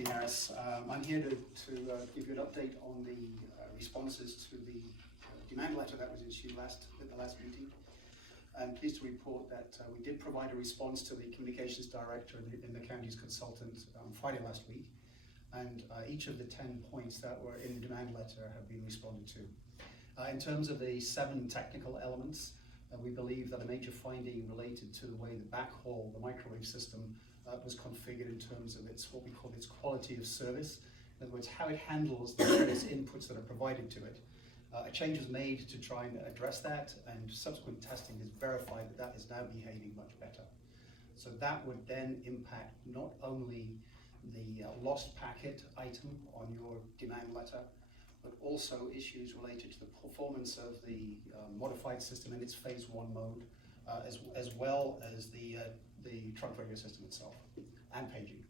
Anthony Harris. I'm here to give you an update on the responses to the demand letter that was issued at the last meeting. I'm pleased to report that we did provide a response to the communications director and the county's consultant on Friday last week, and each of the 10 points that were in the demand letter have been responded to. In terms of the 7 technical elements, we believe that a major finding related to the way the backhaul, the microwave system, was configured in terms of what we call its quality of service. In other words, how it handles the various inputs that are provided to it. A change was made to try and address that, and subsequent testing has verified that that is now behaving much better. So that would then impact not only the lost packet item on your demand letter, but also issues related to the performance of the modified system in its phase 1 mode, as well as the trunk radio system itself and paging.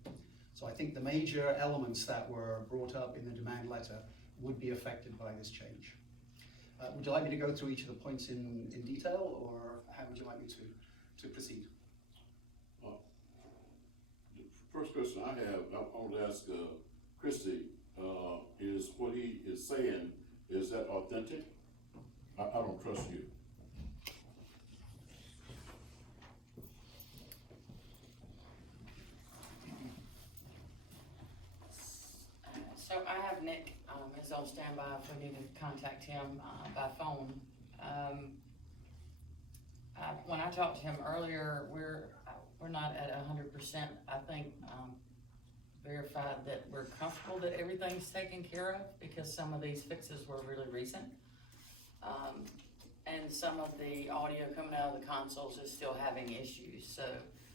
So I think the major elements that were brought up in the demand letter would be affected by this change. Would you like me to go through each of the points in detail, or how would you like me to proceed? The first question I have, I want to ask Christy, is what he is saying, is that authentic? I don't trust you. So I have Nick, is on standby if we need to contact him by phone. When I talked to him earlier, we're not at 100%. I think verified that we're comfortable that everything's taken care of, because some of these fixes were really recent. And some of the audio coming out of the consoles is still having issues. So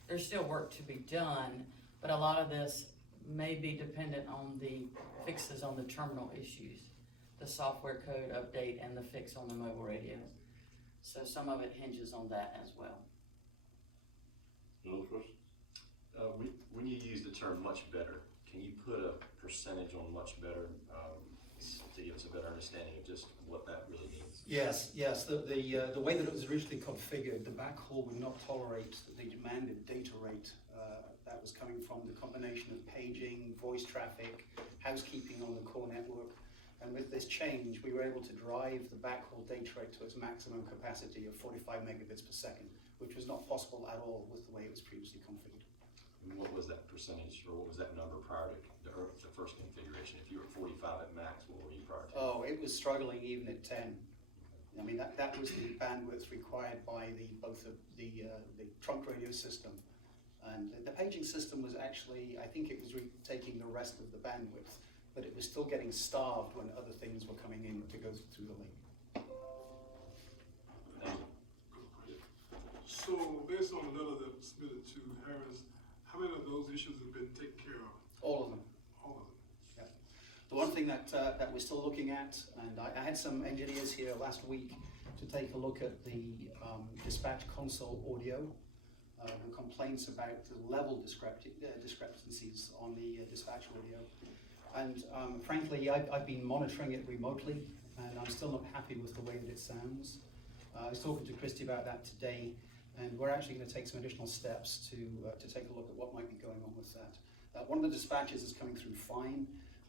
there's still work to be done, but a lot of this may be dependent on the fixes on the terminal issues, the software code update and the fix on the mobile radio. So some of it hinges on that as well. Another question? When you use the term much better, can you put a percentage on much better to give us a better understanding of just what that really means? Yes. The way that it was originally configured, the backhaul would not tolerate the demanded data rate that was coming from the combination of paging, voice traffic, housekeeping on the core network. And with this change, we were able to drive the backhaul data rate to its maximum capacity of 45 megabits per second, which was not possible at all with the way it was previously configured. And what was that percentage, or what was that number prior to the first configuration? If you were 45 at max, what were you prior to? Oh, it was struggling even at 10. I mean, that was the bandwidth required by both the trunk radio system. And the paging system was actually, I think it was taking the rest of the bandwidth, but it was still getting starved when other things were coming in to go through the link. So based on the letter that was submitted to Harris, how many of those issues have been taken care of? All of them. All of them. Yeah. The one thing that we're still looking at, and I had some engineers here last week to take a look at the dispatch console audio and complaints about the level discrepancies on the dispatch audio. And frankly, I've been monitoring it remotely, and I'm still not happy with the way that it sounds. I was talking to Christy about that today, and we're actually going to take some additional steps to take a look at what might be going on with that. One of the dispatches is coming through fine,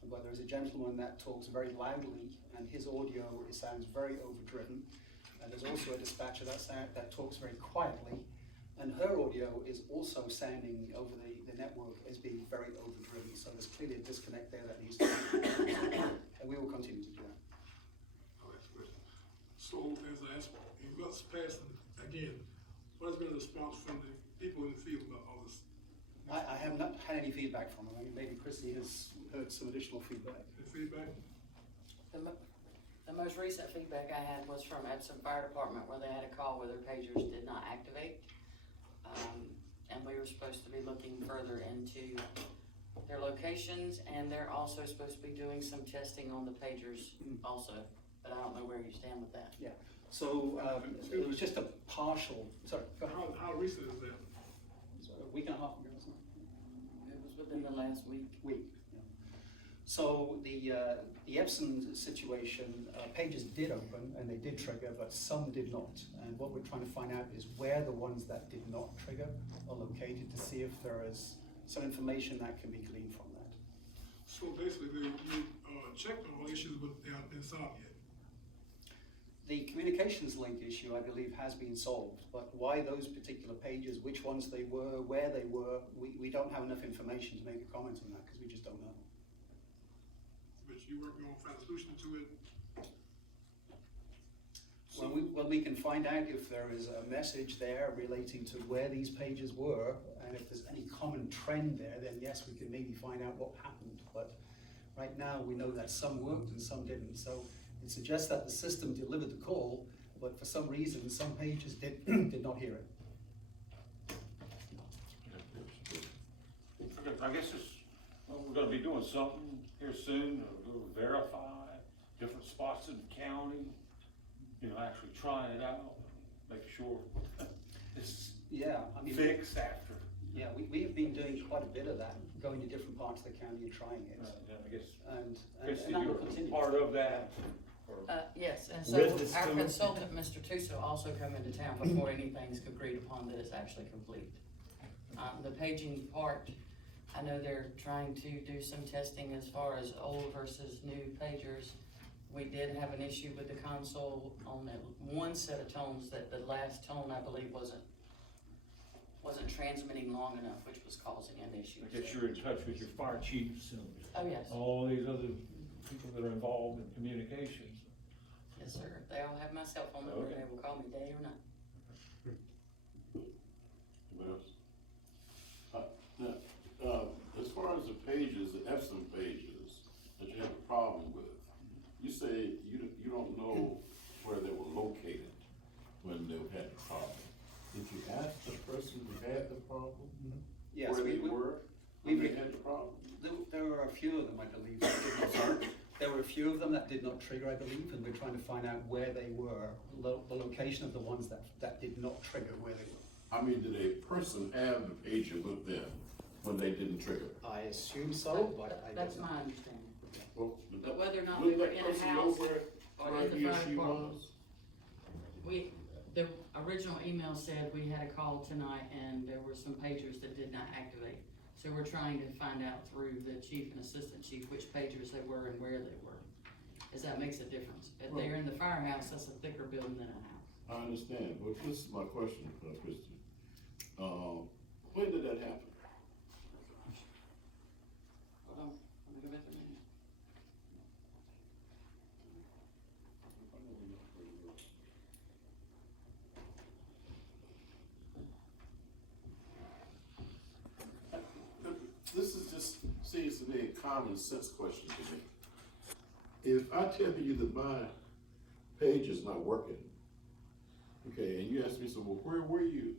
but there's a gentleman that talks very loudly, and his audio sounds very overdriven. And there's also a dispatcher that talks very quietly, and her audio is also sounding over the network as being very overdriven. So there's clearly a disconnect there that needs to be, and we will continue to do that. Oh, that's good. So as I asked, in what's passed again, what has been the response from the people in the field about all this? I have not had any feedback from them. I mean, maybe Christy has heard some additional feedback. The feedback? The most recent feedback I had was from Epsom Fire Department, where they had a call where their pagers did not activate. And we were supposed to be looking further into their locations, and they're also supposed to be doing some testing on the pagers also, but I don't know where you stand with that. Yeah, so it was just a partial, sorry. How recent is that? So a week and a half ago, wasn't it? It was within the last week. Yeah. So the Epsom situation, pages did open and they did trigger, but some did not. And what we're trying to find out is where the ones that did not trigger are located, to see if there is some information that can be gleaned from that. basically, we checked on all issues, but they haven't been solved yet. The communications link issue, I believe, has been solved, but why those particular pages, which ones they were, where they were, we don't have enough information to make a comment on that, because we just don't know. But you working on finding a solution to it. When we can find out if there is a message there relating to where these pages were, and if there's any common trend there, then yes, we can maybe find out what happened. But right now, we know that some worked and some didn't. So it suggests that the system delivered the call, but for some reason, some pages did not hear it. I guess we're gonna be doing something here soon, we'll verify different spots in the county, actually trying it out, make sure it's fixed after. Yeah, we have been doing quite a bit of that, going to different parts of the county and trying it. I guess, And Christie, that will you're continue. part of that. Yes, and so With this our too. consultant, Mr. Tuso, also come into town before anything's agreed upon that is actually complete. The paging part, I know they're trying to do some testing as far as old versus new pagers. We did have an issue with the console on that one set of tones, that the last tone, I believe, wasn't transmitting long enough, which was causing an issue. I guess you're in touch with your fire chiefs and Oh, yes, all these other people that are involved in communications. yes, sir. They all have my cell phone number, Okay. they will call me day or night. Anybody else? Now, as far as the pages, the Epson pages that you have a problem with, you say you don't know where they were located when they had the problem. Did you ask the person who had the problem Yes, where they were when we- they had the problem? There were a few of them, I believe, that did not. There were a few of them that did not trigger, I believe, and we're trying to find out where they were, the location of the ones that did not trigger where they were. I mean, did a person have the pager with them when they didn't trigger? I assume so, but I That's don't know. my understanding. Well, But whether or not would we were that in a person know house where or in he the or fire she department. was? The original email said we had a call tonight and there were some pagers that did not activate. So we're trying to find out through the chief and assistant chief which pagers they were and where they were. As that makes a difference. If they're in the firehouse, that's a thicker building than a house. I understand, but this is my question, Christie. When did that happen? Hold on, let me go back to the menu. This is just, seems to be a common sense question to me. If I tell you that my page is not working, okay, and you ask me, so, well, where were you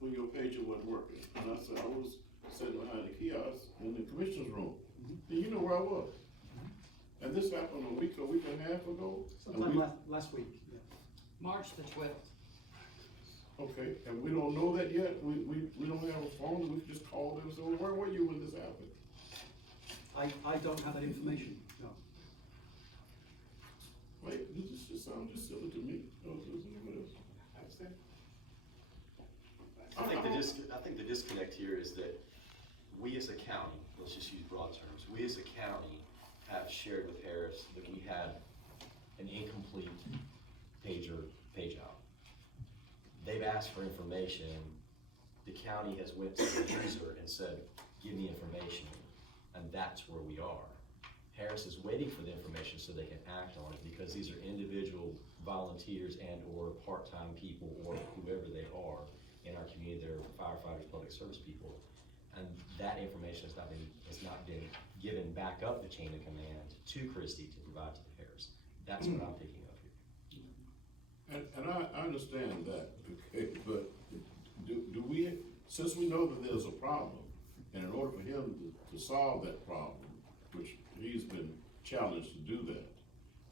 when your pager wasn't working? And I said, I was sitting behind the kiosk in the commissioner's room. And you know where I was. And this happened a week and a half ago. And Sometime we- last week, yeah. March the 12th. Okay, and we don't know that yet? We don't have a phone, we can just call them and say, well, where were you when this happened? I don't have that information, no. Wait, this just sounds just silly to me. Oh, does anybody else? I think the disconnect here is that we as a county, let's just use broad terms, we as a county have shared with Harris that we had an incomplete pager page out. They've asked for information, the county has went to the user and said, give me information, and that's where we are. Harris is waiting for the information so they can act on it, because these are individual volunteers and or part-time people or whoever they are in our community. They're firefighters, public service people, and that information has not been given back up the chain of command to Christie to provide to Harris. That's what I'm picking up here. And I understand that, okay, but do we, since we know that there's a problem, and in order for him to solve that problem, which he's been challenged to do that,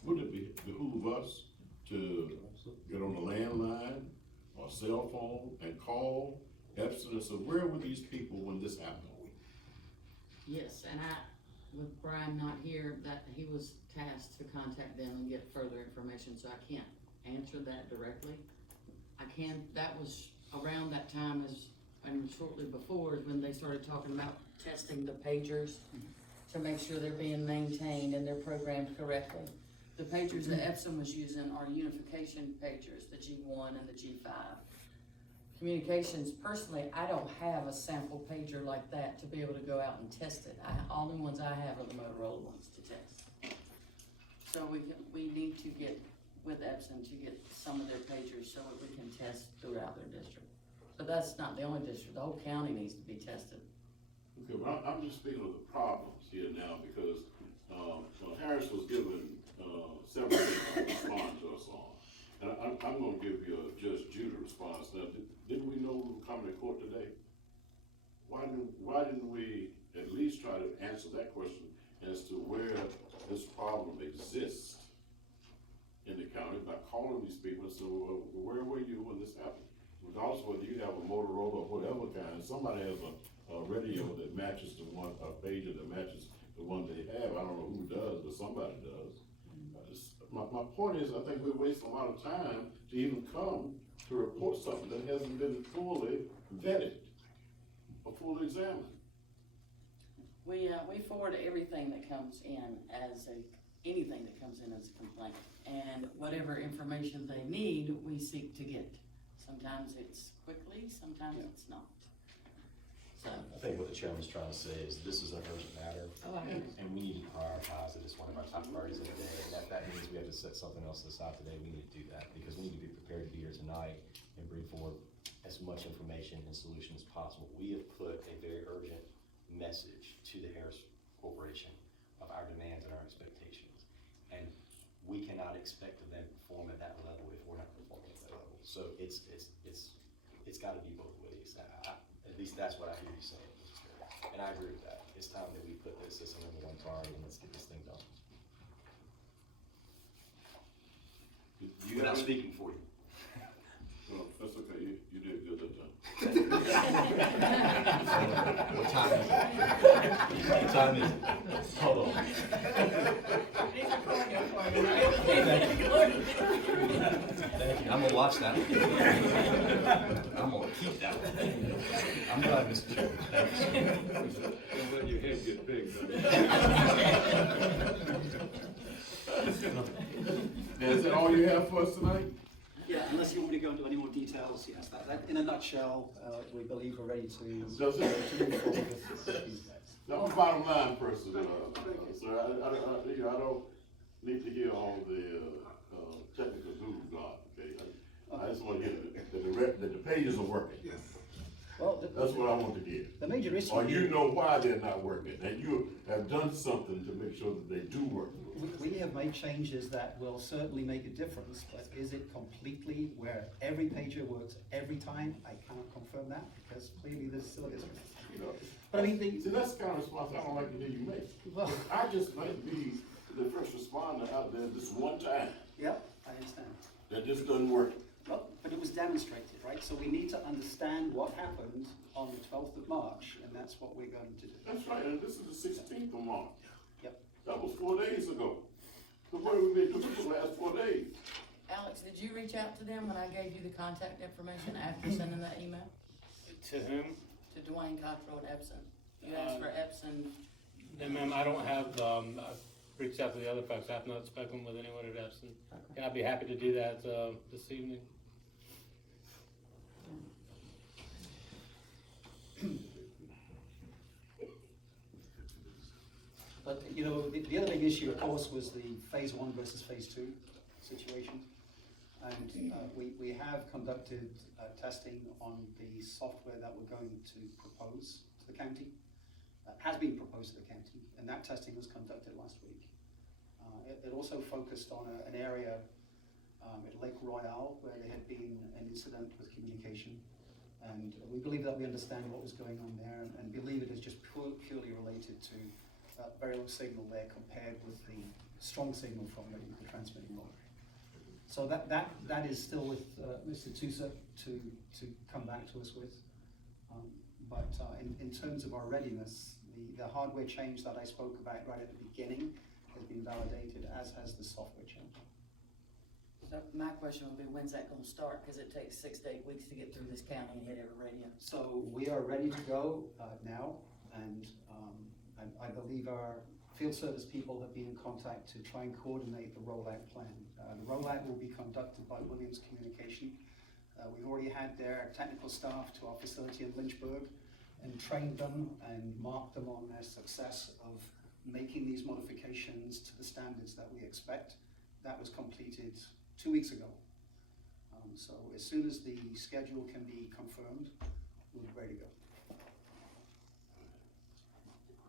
wouldn't it behoove us to get on the landline or cell phone and call Epson and say, where were these people when this happened? Yes, and with Brian not here, that he was tasked to contact them and get further information, so I can't answer that directly. That was around that time and shortly before is when they started talking about testing the pagers. to make sure they're being maintained and they're programmed correctly. The pagers that Epson was using are unification pagers, the G1 and the G5. Communications, personally, I don't have a sample pager like that to be able to go out and test it. All the ones I have are the Motorola ones to test. So we need to get with Epson to get some of their pagers so that we can test throughout their district. But that's not the only district, the whole county needs to be tested. Okay, well, I'm just speaking of the problems here now because, Harris was given, several things to respond to us on. And I'm gonna give you a Judge Judah response. Now, didn't we know we were coming to court today? Why didn't we at least try to answer that question as to where this problem exists in the county by calling these people and saying, well, where were you when this happened? Regardless of whether you have a Motorola or whatever kind, somebody has a radio that matches the one, a pager that matches the one they have. I don't know who does, but somebody does. My point is, I think we're wasting a lot of time to even come to report something that hasn't been fully vetted or fully examined. We forward everything that comes in anything that comes in as a complaint. And whatever information they need, we seek to get. Sometimes it's quickly, sometimes it's not. So. I think what the chairman's trying to say is this is an urgent matter, and we need to prioritize it as one of our top priorities of the day. And if that means we have to set something else aside today, we need to do that, because we need to be prepared to be here tonight and bring forward as much information and solution as possible. We have put a very urgent message to the Harris Corporation of our demands and our expectations. And we cannot expect them to perform at that level if we're not performing at that level. So it's gotta be both ways. At least that's what I hear you saying. And I agree with that. It's time that we put this as a number one priority and let's get this thing done. Without speaking for you. Well, that's okay, you did good that time. What time is it? What time is it? Hold on. Thank you. I'm gonna watch that. I'm gonna keep that one. I'm glad, Mr. Chairman. Don't let your head get big, Is that all you have for us tonight? Yeah, unless you want me to go into any more details, yes, that in a nutshell, we believe we're ready to move Does it? forward with these guys. Now, the bottom line person, sir, I don't need to hear all the technical doodle god, okay? I just want to hear that the pages are working. Yes. Well, That's what I want to hear. the major issue. Or you know why they're not working, and you have done something to make sure that they do work. We have made changes that will certainly make a difference, but is it completely where every pager works every time? I cannot confirm that, because clearly there's still a difference. You know, But I mean, see, that's the kind of response I don't like to hear you make. Well- I just might be the first responder out there this one time. Yep, I understand. That just doesn't work. Well, but it was demonstrated, right? So we need to understand what happened on the 12th of March, and that's what we're going to do. That's right, and this is the 16th of March. Yep. That was 4 days ago. So what have we been doing for the last 4 days? Alex, did you reach out to them when I gave you the contact information after sending that email? To whom? To Dwayne Cottrell at Epson. You asked for Epson. No, ma'am, I don't have, I've reached out to the other folks. I've not spoken with anyone at Epson. Okay. I'd be happy to do that, this evening. But, you know, the other big issue, of course, was the phase 1 versus phase 2 situation. And we have conducted testing on the software that we're going to propose to the county. Has been proposed to the county, and that testing was conducted last week. It also focused on an area at Lake Royale where there had been an incident with communication. And we believe that we understand what was going on there, and believe it is just purely related to very low signal there compared with the strong signal from the transmitting mode. So that is still with Mr. Tusa to come back to us with. But in terms of our readiness, the hardware change that I spoke about right at the beginning has been validated, as has the software change. So my question would be, when's that gonna start? Cause it takes 6 to 8 weeks to get through this county and hit every radio. So we are ready to go now, and And I believe our field service people have been in contact to try and coordinate the rollout plan. The rollout will be conducted by Williams Communication. We've already had their technical staff to our facility in Lynchburg and trained them and marked them on their success of making these modifications to the standards that we expect. That was completed 2 weeks ago. So as soon as the schedule can be confirmed, we'll be ready to go.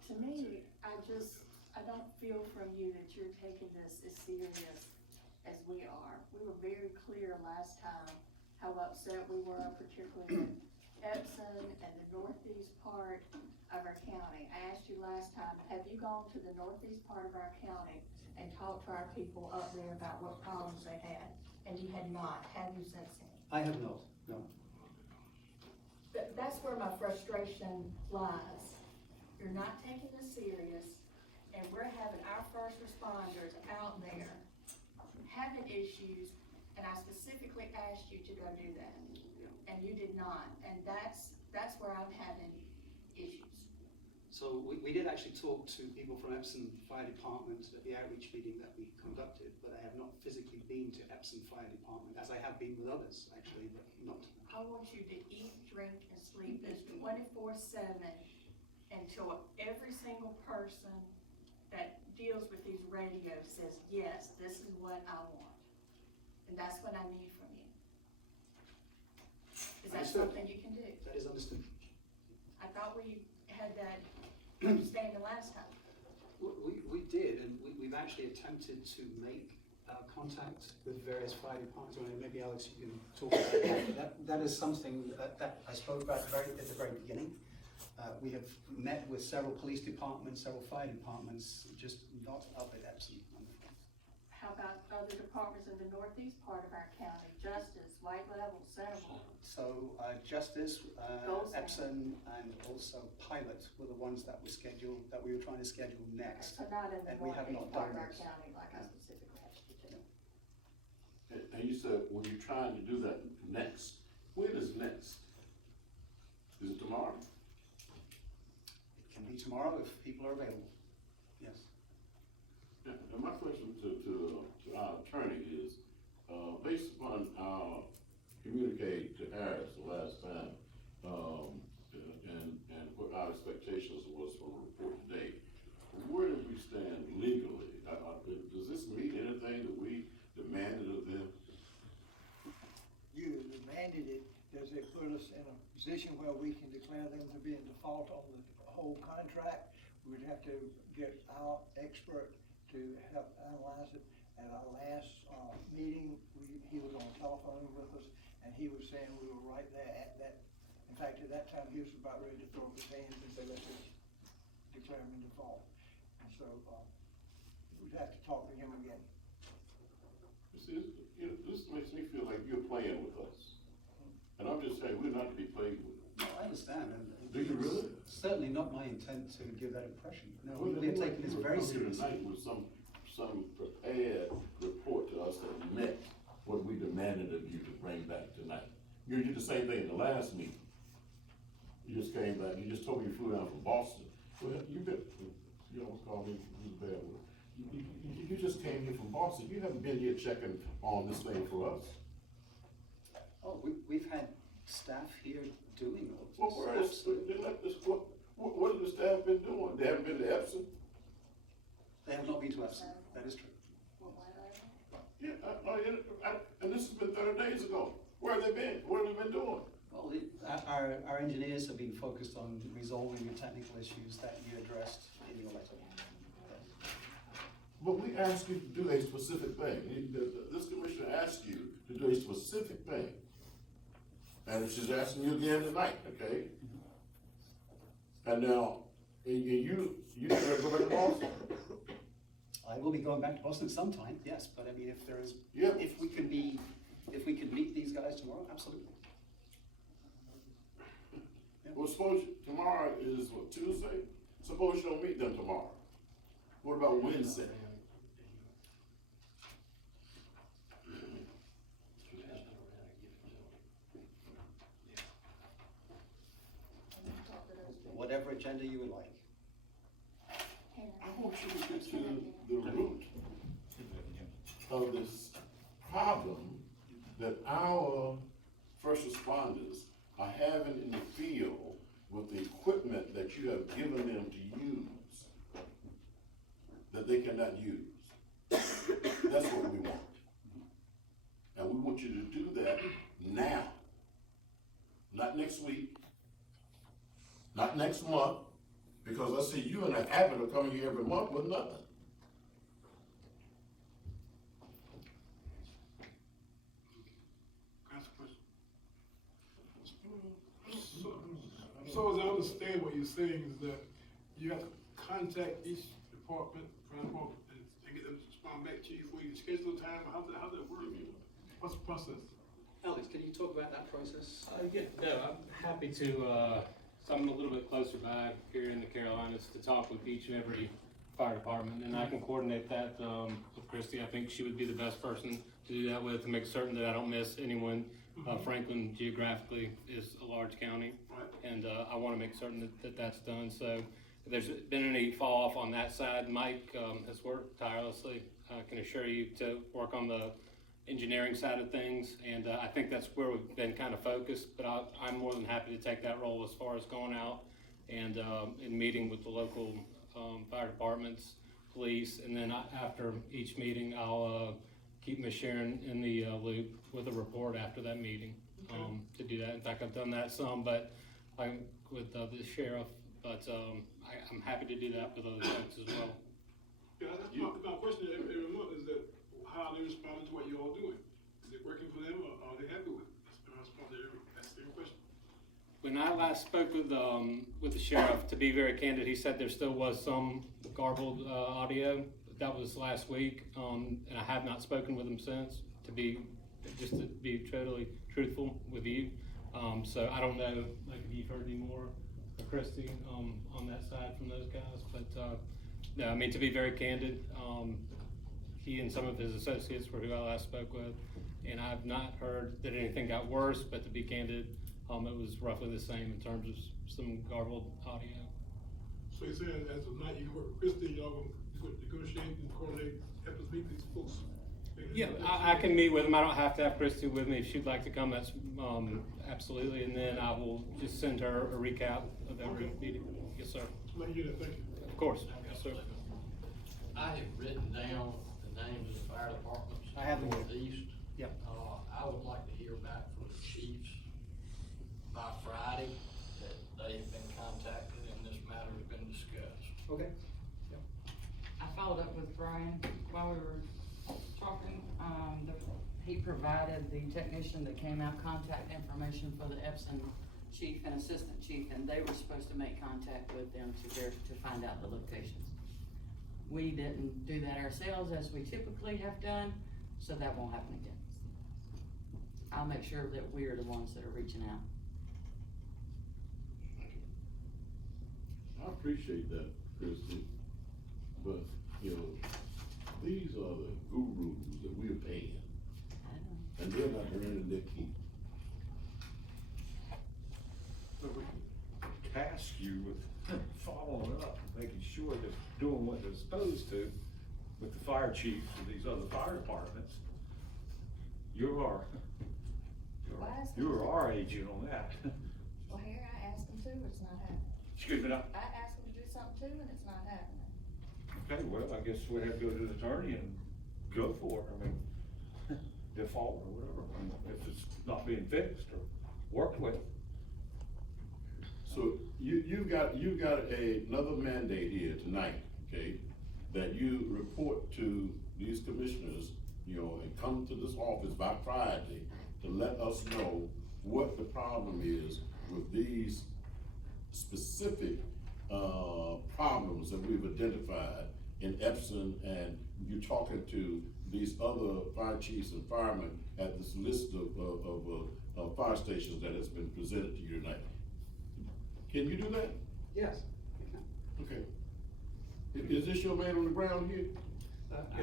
To me, I don't feel from you that you're taking this as serious as we are. We were very clear last time how upset we were, particularly in Epsom and the northeast part of our county. I asked you last time, have you gone to the northeast part of our county and talked to our people up there about what problems they had? And you had not, have you since then? I have not, no. That's where my frustration lies. You're not taking this serious, and we're having our first responders out there having issues, and I specifically asked you to go do that, and you did not, and that's where I'm having issues. So we did actually talk to people from Epsom Fire Department at the outreach meeting that we conducted, but I have not physically been to Epsom Fire Department, as I have been with others, actually, but not. I want you to eat, drink, and sleep this 24/7 until every single person that deals with these radios says, yes, this is what I want. And that's what I need from you. Is that Understood. something you can do? That is understood. I thought we had that understanding last time. We did, and we've actually attempted to make contact with various fire departments. Well, maybe Alex, you can talk about that. That is something that I spoke about at the very beginning. We have met with several police departments, several fire departments, just not up at Epsom. How about other departments in the northeast part of our county? Justice, White Level, Central. So Justice, Goals. Epsom, and also Pilot were the ones that were scheduled, that we were trying to schedule next. So not in the And we have northeast not part of done our this. county, like I specifically asked you to. And you said, when you're trying to do that next, when is next? Is it tomorrow? It can be tomorrow if people are available. Yes. Yeah, and my question to our attorney is, based upon our communicating to Harris the last time, and what our expectations was from the report today, where do we stand legally? Does this meet anything that we demanded of them? You demanded it, does it put us in a position where we can declare them to be in default on the whole contract? We'd have to get our expert to help analyze it. At our last meeting, he was on the telephone with us, and he was saying we were right there at that. In fact, at that time, he was about ready to throw up his hands and say, let's just declare him in default. And so, we'd have to talk to him again. See, this makes me feel like you're playing with us. And I'm just saying, we're not to be played with. No, I understand. And Do you really? It's certainly not my intent to give that impression. No, Well, we are taking this very Come here seriously. tonight with some prepared report to us that met what we demanded of you to bring back tonight. You did the same thing in the last meeting. You just came back, you just told me you flew down from Boston. Well, you almost called me a bad word. You just came here from Boston, you haven't been here checking on this thing for us. Oh, we've had staff here doing all this. Well, where is, what have the staff been doing? They haven't been to Epsom? They have not been to Epsom, that is true. Yeah, and this has been 30 days ago. Where have they been? What have they been doing? Well, our engineers have been focused on resolving the technical issues that you addressed in your letter. But we asked you to do a specific thing. This commissioner asked you to do a specific thing. And she's asking you again tonight, okay? And now, you gotta go back to Boston. I will be going back to Boston sometime, yes, but I mean, if there is, Yeah. if we could meet these guys tomorrow, absolutely. Well, suppose tomorrow is what, Tuesday? Suppose you don't meet them tomorrow. What about Wednesday? Whatever agenda you would like. of this problem that our first responders are having in the field with the equipment that you have given them to use, that they cannot use. That's what we want. And we want you to do that now. Not next week, not next month, because I see you in the habit of coming here every month with nothing. That's a question. So as I understand what you're saying is that you have to contact each department, fire department, and get them to respond back to you for you to schedule a time, how does that work? What's the process? Alex, can you talk about that process? Yeah, no, I'm happy to, so I'm a little bit closer by here in the Carolinas to talk with each and every fire department, and I can coordinate that, with Christie. I think she would be the best person to do that with, to make certain that I don't miss anyone. Franklin geographically is a large county, and, I wanna make certain that that's done, so if there's been any fall off on that side, Mike, has worked tirelessly, I can assure you, to work on the engineering side of things, and I think that's where we've been kind of focused, but I'm more than happy to take that role as far as going out and meeting with the local fire departments, police, and then after each meeting, I'll keep Ms. Sharon in the loop with a report after that meeting to do that. In fact, I've done that some, but I'm with the sheriff, but I'm happy to do that with other folks as well. Yeah, that's my question every month is that how are they responding to what you're all doing? Is it working for them or are they happy with it? That's my response to that's the question. When I last spoke with the sheriff, to be very candid, he said there still was some garbled audio. That was last week, and I have not spoken with him since, to be totally truthful with you. So I don't know, like, if you've heard any more of Christie on that side from those guys, but no, I mean, to be very candid, he and some of his associates were who I last spoke with, and I've not heard that anything got worse, but to be candid, it was roughly the same in terms of some garbled audio. So you're saying as of night you can work with Christie, y'all gonna negotiate and coordinate, help us meet these folks? Yeah, I can meet with him. I don't have to have Christie with me. If she'd like to come, that's absolutely, and then I will just send her a recap of every meeting. Yes, sir. Thank you. Of course. Yes, sir. I have written down the names of the fire departments. I have them. Northeast. Yep. I would like to hear back from the chiefs by Friday that they have been contacted and this matter has been discussed. Okay. I followed up with Brian while we were talking. He provided the technician that came out contact information for the Epson chief and assistant chief, and they were supposed to make contact with them to find out the locations. We didn't do that ourselves as we typically have done, so that won't happen again. I'll make sure that we are the ones that are reaching out. I appreciate that, Christie, but, you know, these are the gurus that we're paying, and they're not earning their keep. So we can task you with following up, and making sure they're doing what they're supposed to with the fire chiefs and these other fire departments. You're our agent on that. Well, here, I asked them to, it's not happening. Excuse me, now. I asked them to do something too, and it's not happening. Okay, well, I guess we have to go to the attorney and go for it, I mean, default or whatever, I mean, if it's not being fixed or worked with. So you've got another mandate here tonight, okay, that you report to these commissioners, you know, and come to this office by Friday to let us know what the problem is with these specific problems that we've identified in Epson, and you're talking to these other fire chiefs and firemen at this list of fire stations that has been presented to you tonight. Can you do that? Yes. Okay. Is this your man on the ground here?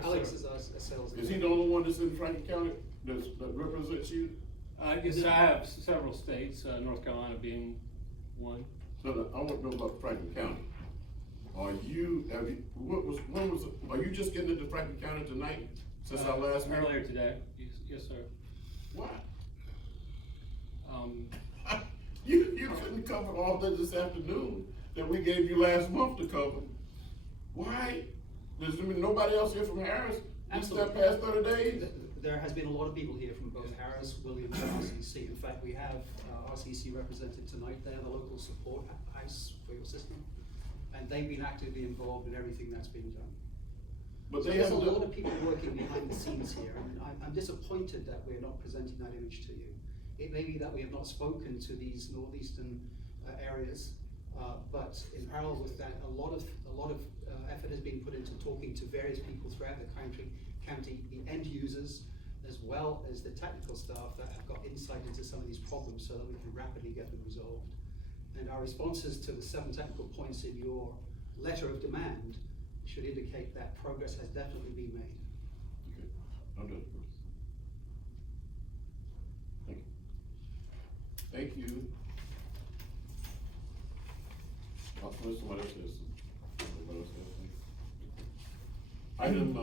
Alex is our sales. Is he the only one that's in Franklin County that represents you? Yes, I have several states, North Carolina being one. No, I want to know about Franklin County. Are you just getting into Franklin County tonight? since our last meeting? Earlier today, yes, sir. Why? Um, You couldn't cover all that this afternoon that we gave you last month to cover. Why? There's nobody else here from Harris? You stepped past 30 days? There has been a lot of people here from both Harris, Williams, and RCC. In fact, we have RCC represented tonight. They're the local support house for your system. And they've been actively involved in everything that's been done. But So they there's a haven't lot done. of people working behind the scenes here, and I'm disappointed that we're not presenting that image to you. It may be that we have not spoken to these northeastern areas, but in parallel with that, a lot of effort has been put into talking to various people throughout the county, the end users, as well as the technical staff that have got insight into some of these problems so that we can rapidly get them resolved. And our responses to the 7 technical points in your letter of demand should indicate that progress has definitely been made. Okay, I'm done. Thank you. Thank you. I'll put somebody else has. Somebody else has. Item